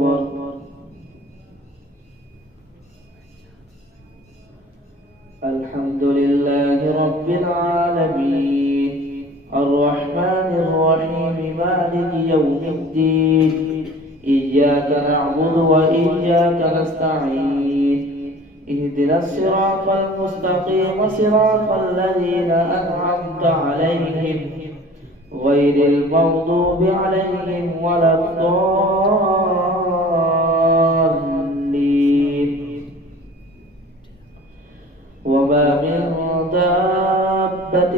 أكبر. الحمد لله رب العالمين الرحمن الرحيم مالك يوم الدين إياك نعبد وإياك نستعين اهدنا الصراط المستقيم صراط الذين أنعمت عليهم غير المغضوب عليهم ولا الضالين. وما من دابة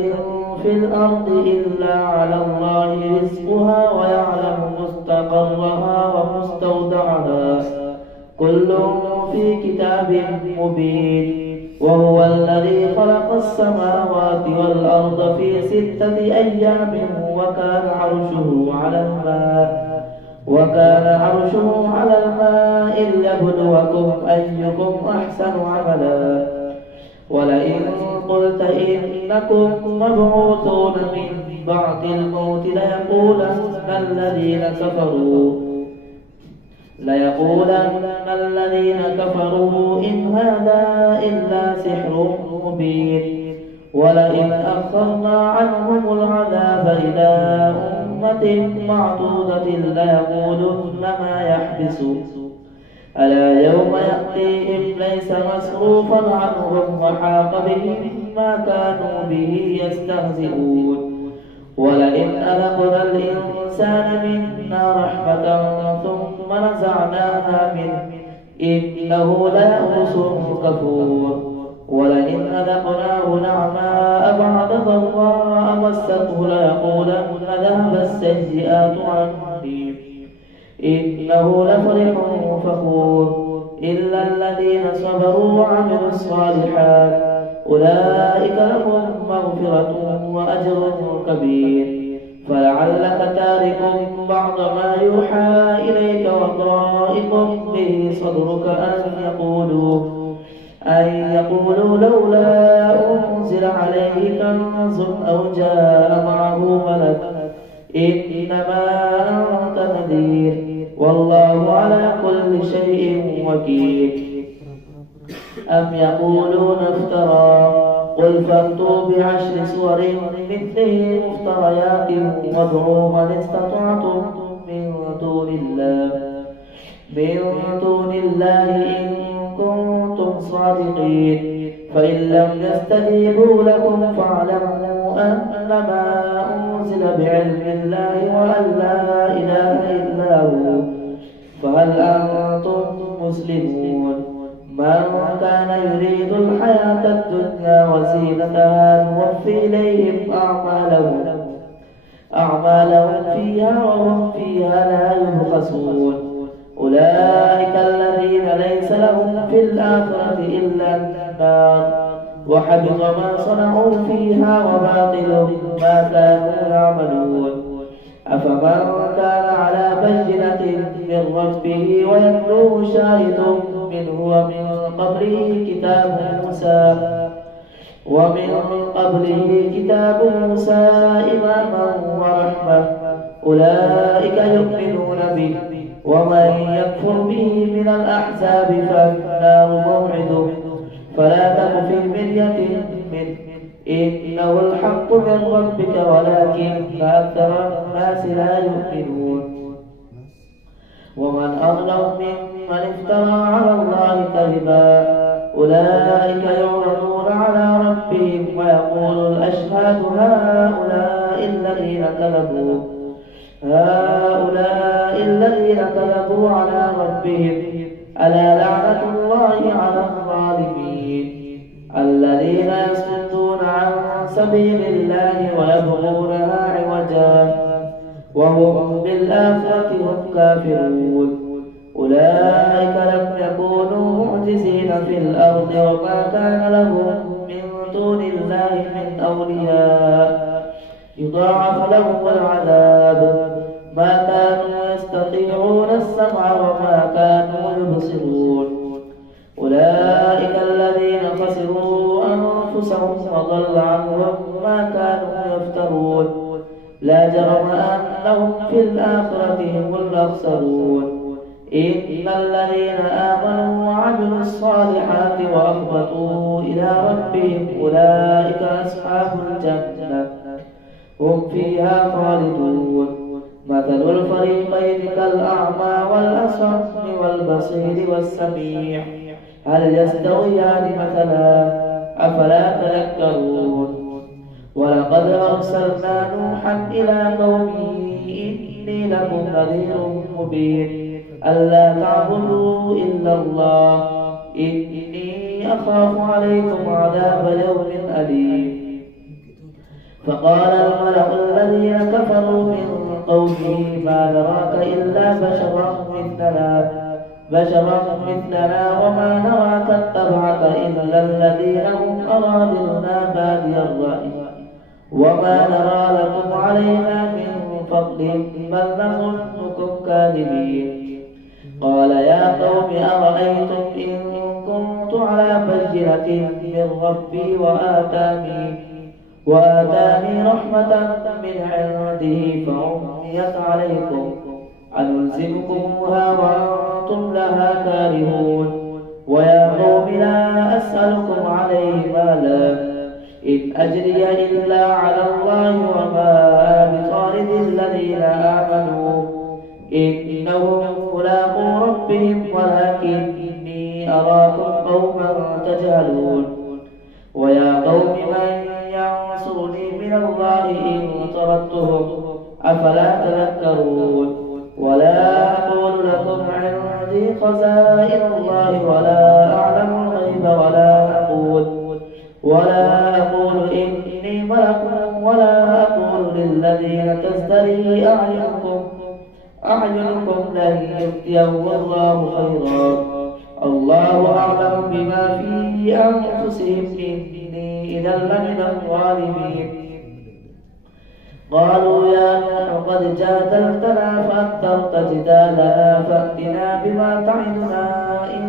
في الأرض إلا على الله رزقها ويعلم مستقرها ومستودعها كل في كتاب مبين. وهو الذي خلق السماوات والأرض في 6 أيام وكان عرشه على الماء ليبلوكم أيكم أحسن عملا. ولئن قلت إنكم مبعوثون من بعد الموت ليقولن الذين كفروا إن هذا إلا سحر مبين. ولئن أخرنا عنهم العذاب إلى أمة معدودة ليقولن ما يحبسه ألا يوم يأتيهم ليس مصروفا عنهم وحاق بهم ما كانوا به يستهزئون. ولئن أذقنا الإنسان منا رحمة ثم نزعناها منه إنه ليئوس كفور. ولئن أذقناه نعماء بعد ضراء مسته ليقولن ذهب السيئات عني إنه لفرح فخور. إلا الذين صبروا وعملوا الصالحات أولئك لهم مغفرة وأجر كبير. فلعلك تارك بعض ما يوحى إليك وضائق به صدرك أن يقولوا لولا أنزل عليه كنز أو جاء معه ملك إنما أنت نذير والله على كل شيء وكيل. أم يقولون افترى قل فأتوا ب10 سور مثله مفتريات وادعوا من استطعتم من دون الله إن كنتم صادقين. فإن لم يستجيبوا لكم فاعلموا أنما أنزل بعلم الله وأن لا إله إلا هو فهل أنتم مسلمون. من كان يريد الحياة الدنيا وزينتها نوفي إليهم أعمالهم فيها وهم فيها لا يبخسون. أولئك الذين ليس لهم في الآخرة إلا النار وحبط ما صنعوا فيها وباطل ما كانوا يعملون. أفمن كان على بينة من ربه ويتلوه شاهد منه ومن قبله كتاب موسى إماما ورحمة أولئك يؤمنون به. ومن يكفر به من الأحزاب فالنار موعده فلا تك في مرية منه إنه الحق من ربك ولكن أكثر الناس لا يؤمنون. ومن أظلم ممن افترى على الله كذبا أولئك يعرضون على ربهم ويقول الأشهاد هؤلاء الذين كذبوا على ربهم ألا لعنة الله على الظالمين الذين يصدون عن سبيل الله ويبغونها عوجا وهم بالآخرة هم كافرون. أولئك لم يكونوا معجزين في الأرض وما كان لهم من دون الله من أولياء يضاعف لهم العذاب ما كانوا يستطيعون السمع وما كانوا يبصرون. أولئك الذين خسروا أنفسهم وضل عنهم ما كانوا يفترون. لا جرم أنهم في الآخرة هم الأخسرون. إن الذين آمنوا وعملوا الصالحات وأخبتوا إلى ربهم أولئك أصحاب الجنة هم فيها خالدون. مثل الفريقين كالأعمى والأصم والبصير والسميع هل يستويان مثلا أفلا تذكرون. ولقد أرسلنا نوحا إلى قومه إني لكم نذير مبين ألا تعبدوا إلا الله إني أخاف عليكم عذاب يوم أليم. فقال الملأ الذين كفروا من قومه ما نراك إلا بشرا مثلنا وما نراك اتبعك إلا الذين هم أرادلنا بادي الرأي وما نرى لكم علينا من فضل بل نظنكم كاذبين. قال يا قوم أرأيتم إن كنت على بينة من ربي وآتاني رحمة من عنده فعميت عليكم أنلزمكموها وأنتم لها كارهون. ويا قوم لا أسألكم عليه مالا إن أجري إلا على الله وما أنا بطارد الذين آمنوا إنهم ملاقو ربهم ولكني أراكم قوما تجهلون. ويا قوم من ينصرني من الله إن طردتهم أفلا تذكرون. ولا أقول لكم عندي خزائن الله ولا أعلم الغيب ولا أقول إني ملك ولا أقول للذين تزدري أعينكم لن يؤتيهم الله خيرا الله أعلم بما في أنفسهم إني إذا لمن الظالمين. قالوا يا نوح قد جادلتنا فأكثرت جدالنا فأتنا بما تعدنا إن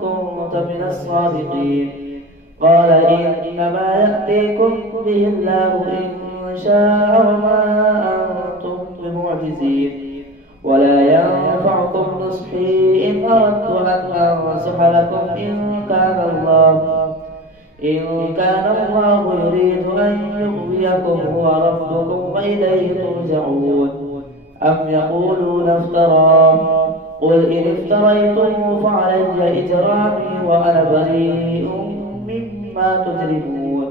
كنت من الصادقين. قال إنما يأتيكم به الله إن شاء وما أنتم بمعجزين. ولا ينفعكم نصحي إن أردت أن أنصح لكم إن كان الله يريد أن يغويكم هو ربكم وإليه ترجعون. أم يقولون افتراه قل إن افتريته فعلي إجرامي وأنا بريء مما تجرمون.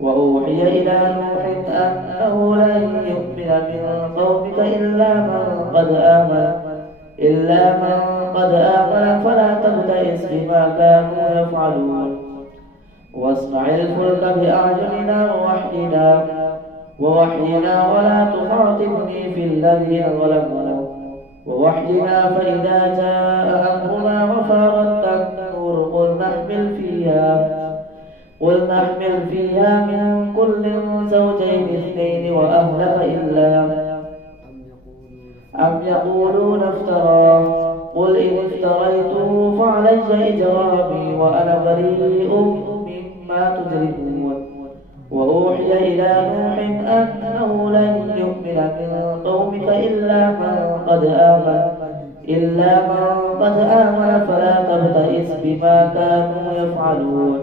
وأوحي إلى نوح أنه لن يؤمن من قومك إلا من قد آمن فلا تبتئس بما كانوا يفعلون. واصنع الفلك بأعيننا ووحينا ولا تخاطبني في الذين ظلموا ووحينا فإذا جاء أمرنا وفارت النور قل نحمل فيها من كل زوجين اثنين وأهلك إلا أم يقولون افتراه قل إن افتريته فعلي إجرامي وأنا بريء مما تجرمون. وأوحي إلى نوح أنه لن يؤمن من قومك إلا من قد آمن فلا تبتئس بما كانوا يفعلون.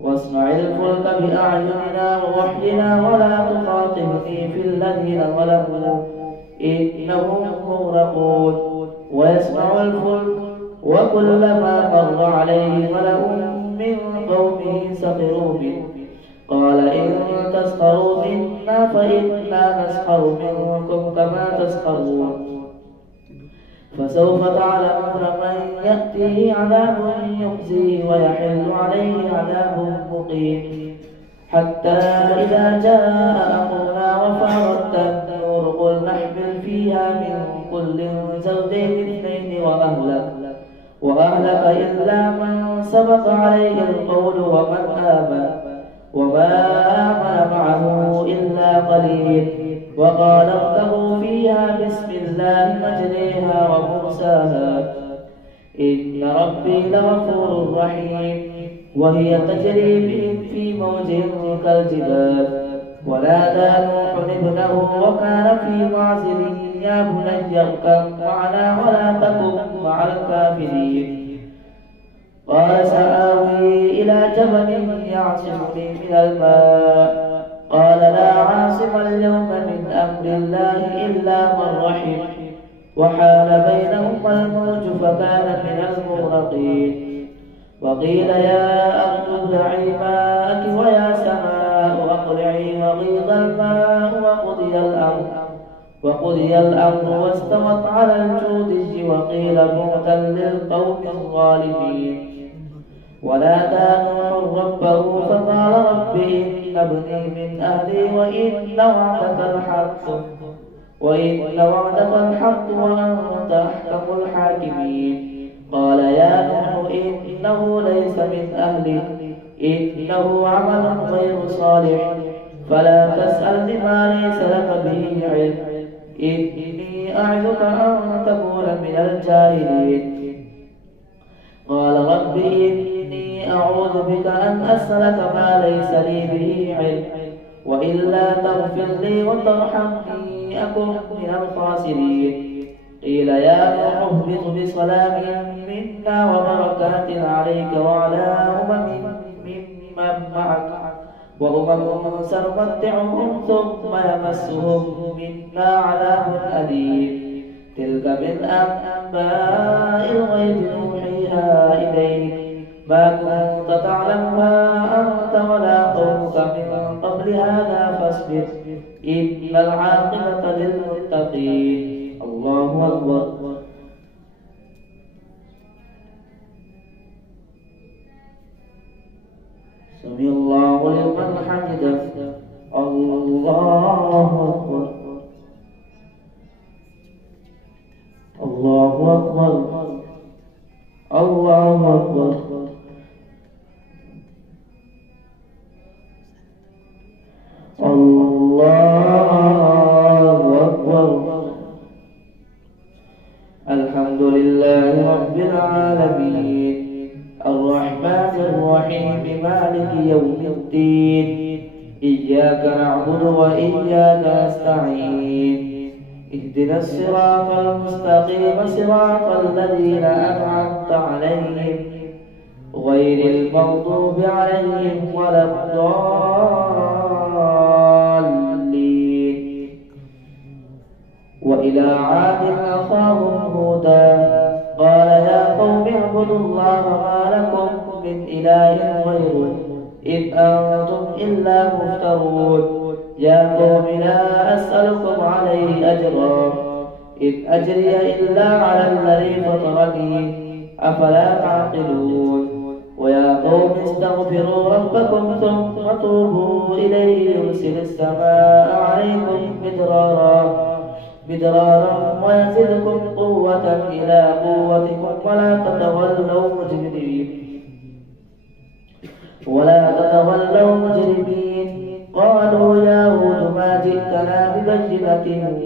واصنع الفلك بأعيننا ووحينا ولا تخاطبني في الذين ظلموا إنهم مغرقون. ويصنع الفلك وكلما مر عليه ملأ من قومه سخروا منه قال إن تسخروا منا فإنا نسخر منكم كما تسخرون. فسوف تعلمون من يأتيه عذاب يخزيه ويحل عليه عذاب مقيم. حتى إذا جاء أمرنا وفارت النور قل نحمل فيها من كل زوجين اثنين وأهلك إلا من سبق عليه القول وما آمن معه إلا قليل. وقال اركبوا فيها بسم الله مجريها ومرساها إن ربي لغفور رحيم. وهي تجري بهم في موج كالجبال ونادى نوح ابنه وكان في معزل يا بني اركب معنا ولا تكن مع الكافرين قال سآوي إلى جبل يعصمني من الماء قال لا عاصم اليوم من أمر الله إلا من رحم وحال بينهما الموج فكان من المغرقين وقيل يا أرض ابلعي ماءك ويا سماء أقلعي وغيض الماء وقضي الأمر واستوت على الجودي وقيل بعدا للقوم الظالمين ونادى نوح ربه فقال رب إن ابني من أهلي وإن وعدك الحق وأنت أحكم الحاكمين قال يا نوح إنه ليس من أهلك إنه عمل غير صالح فلا تسأل بما ليس لك به علم إني أعظك أن تكون من الجاهلين قال رب إني أعوذ بك أن أسألك ما ليس لي به علم وإلا تغفر لي وترحمني أكن من الخاسرين قيل يا نوح اهبط بسلام منا وبركات عليك وعلى ممن معك وأمم سنمتعهم ثم يمسهم منا عذاب أليم تلك من أنباء الغيب نوحيها إليك ما كنت تعلمها أنت ولا قومك من قبل هذا فاصبر إن العاقبة للمتقين الله أكبر سمع الله لمن حمده الله أكبر الله أكبر الله أكبر الله أكبر الحمد لله رب العالمين الرحمن الرحيم مالك يوم الدين إياك نعبد وإياك نستعين اهدنا الصراط المستقيم صراط الذين أنعمت عليهم غير المغضوب عليهم ولا الضالين وإلى عاد أخاهم هودا قال يا قوم اعبدوا الله ما لكم من إله غيره إن أنتم إلا مفترون يا قوم لا أسألكم عليه أجرا إن أجري إلا على الذي فطرني أفلا تعقلون ويا قوم استغفروا ربكم ثم توبوا إليه يرسل السماء عليكم مدرارا ويزدكم قوة إلى قوتكم ولا تتولوا مجرمين قالوا يا هود ما جئتنا ببينة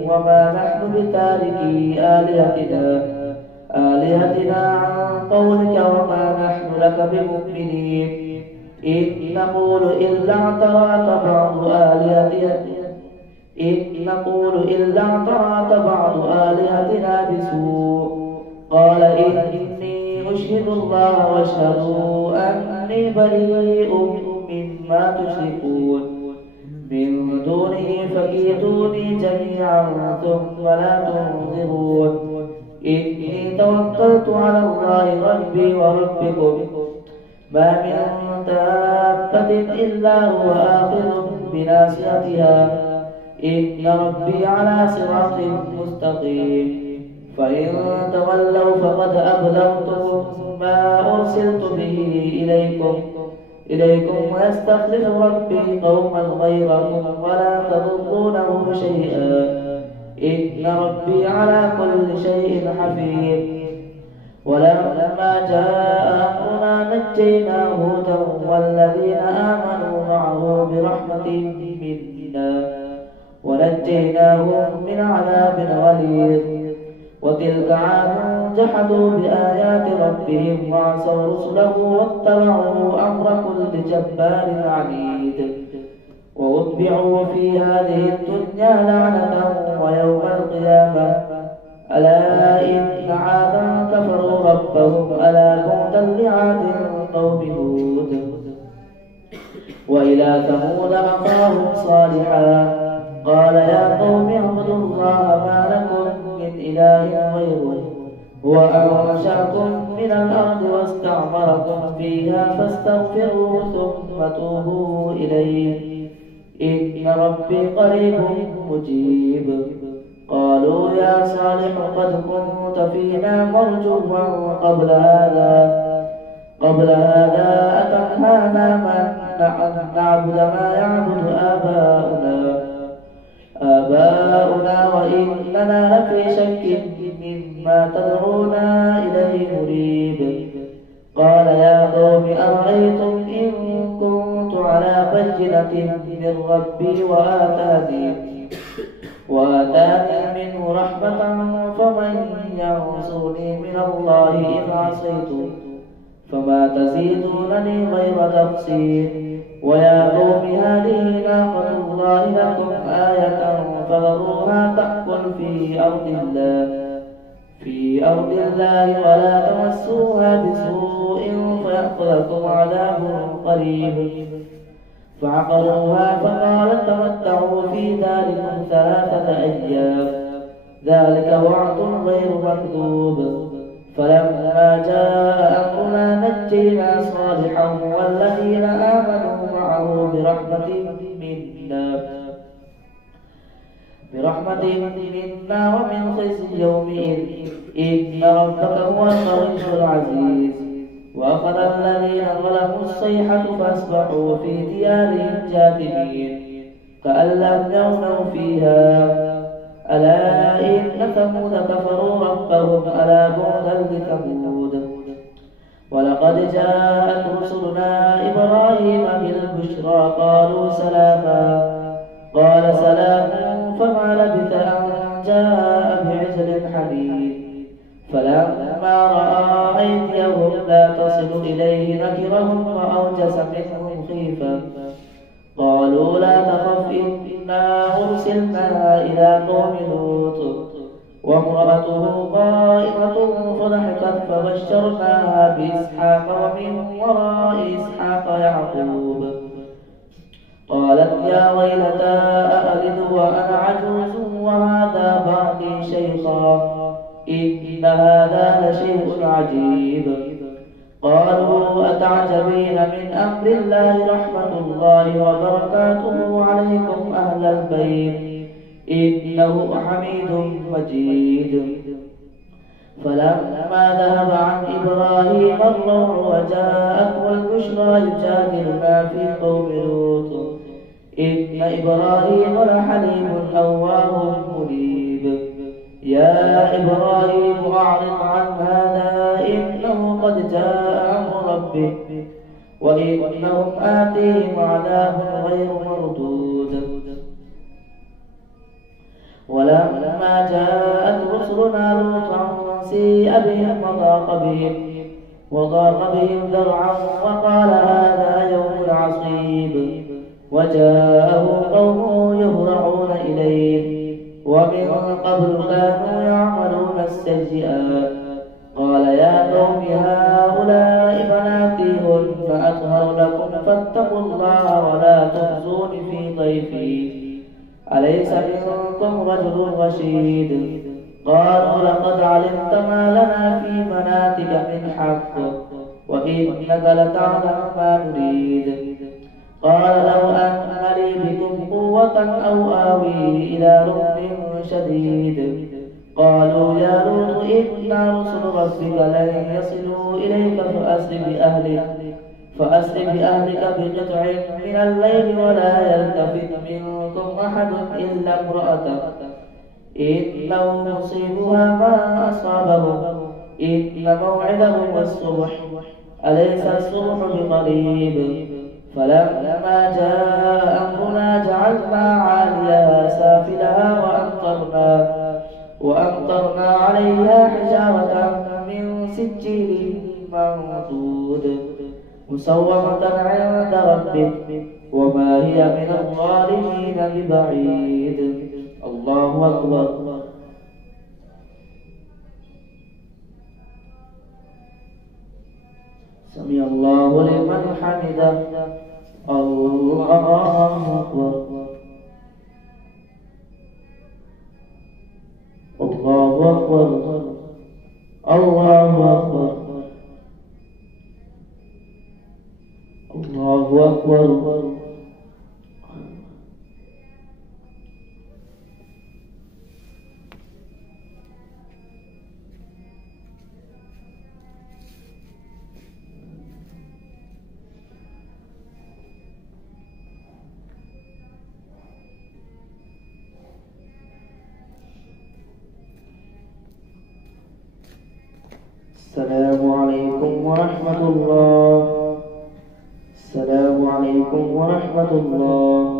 وما نحن بتاركي آلهتنا عن قولك وما نحن لك بمؤمنين إن نقول إلا اعتراك بعض آلهتنا بسوء قال إني أشهد الله واشهدوا أني بريء مما تشركون من دونه فكيدوني جميعا ثم لا تنظرون إني توكلت على الله ربي وربكم ما من دابة إلا هو آخذ بناصيتها إن ربي على صراط مستقيم فإن تولوا فقد أبلغتكم ما أرسلت به إليكم ويستخلف ربي قوما غيركم ولا تضرونه شيئا إن ربي على كل شيء حفيظ ولما جاء أمرنا نجينا هودا والذين آمنوا معه برحمة منا ونجيناهم من عذاب غليظ وتلك عاد جحدوا بآيات ربهم وعصوا رسله واتبعوا أمر كل جبار عنيد وأتبعوا في هذه الدنيا لعنة ويوم القيامة. ألا إن عادا كفروا ربهم ألا بعدا لعاد قوم هود. وإلى ثمود أخاهم صالحا قال يا قوم اعبدوا الله ما لكم من إله غيره هو أنشأكم من الأرض واستعمركم فيها فاستغفروه ثم توبوا إليه إن ربي قريب مجيب. قالوا يا صالح قد كنت فينا مرجوا قبل هذا أتنهانا أن نعبد ما يعبد آباؤنا وإننا لفي شك مما تدعونا إليه مريب. قال يا قوم أرأيتم إن كنت على بينة من ربي وآتاني منه رحمة فمن ينصرني من الله إن عصيت فما تزيدونني غير تقصير. ويا قوم هذه ناقة الله لكم آية فذروها تأكل في أرض الله ولا تمسوها بسوء فيأخذكم عذاب قريب. فعقروها فقال تمتعوا في داركم 3 أيام ذلك وعد غير مكذوب. فلما جاء أمرنا نجينا صالحا والذين آمنوا معه برحمة منا ومن خزي يومئذ إن ربك هو القوي العزيز. وأخذ الذين ظلموا الصيحة فأصبحوا في ديارهم جاثمين كأن لم يغنوا فيها. ألا إن ثمود كفروا ربهم ألا بعدا لثمود. ولقد جاءت رسلنا إبراهيم بالبشرى قالوا سلاما قال سلام فما لبث أن جاء بعجل حنيذ. فلما رأى أيديهم لا تصل إليه نكرهم وأوجس منهم خيفة. قالوا لا تخف إنا أرسلنا إلى قوم لوط وامرأته قائمة فضحكت فبشرناها بإسحاق ومن وراء إسحاق يعقوب. قالت يا ويلتى أألد وأنا عجوز وهذا بعدي شيخا إن هذا لشيء عجيب. قالوا أتعجبين من أمر الله رحمة الله وبركاته عليكم أهل البيت إنه حميد مجيد. فلما ذهب عن إبراهيم الروع وجاءته البشرى يجادلنا في قوم لوط إن إبراهيم لحليم أواه منيب. يا إبراهيم أعرض عن هذا إنه قد جاء أمر ربك وإنهم آتيهم عذاب غير مردود. ولما جاءت رسلنا لوطا سيء بهم وضاق بهم ذرعا وقال هذا يوم عصيب. وجاءه قومه يهرعون إليه ومن قبل كانوا يعملون السيئات. قال يا قوم هؤلاء بناتي هن أطهر لكم فاتقوا الله ولا تخزون في ضيفي أليس منكم رجل رشيد. قالوا لقد علمت ما لنا في بناتك من حق وإنك لتعلم ما نريد. قال لو أن لي بكم قوة أو آوي إلى ركن شديد. قالوا يا لوط إنا رسل ربك لن يصلوا إليك فأسر بأهلك بقطع من الليل ولا يلتفت منكم أحد إلا امرأتك إنه مصيبها ما أصابهم إن موعدهم الصبح أليس الصبح بقريب. فلما جاء أمرنا جعلنا عاليها سافلها وأمطرنا عليها حجارة من سجيل منضود مسومة عند ربك وما وما هي من الظالمين ببعيد. الله أكبر. سمع الله لمن حمده. الله أكبر. الله أكبر. الله أكبر. الله أكبر. السلام عليكم ورحمة الله. السلام عليكم ورحمة الله.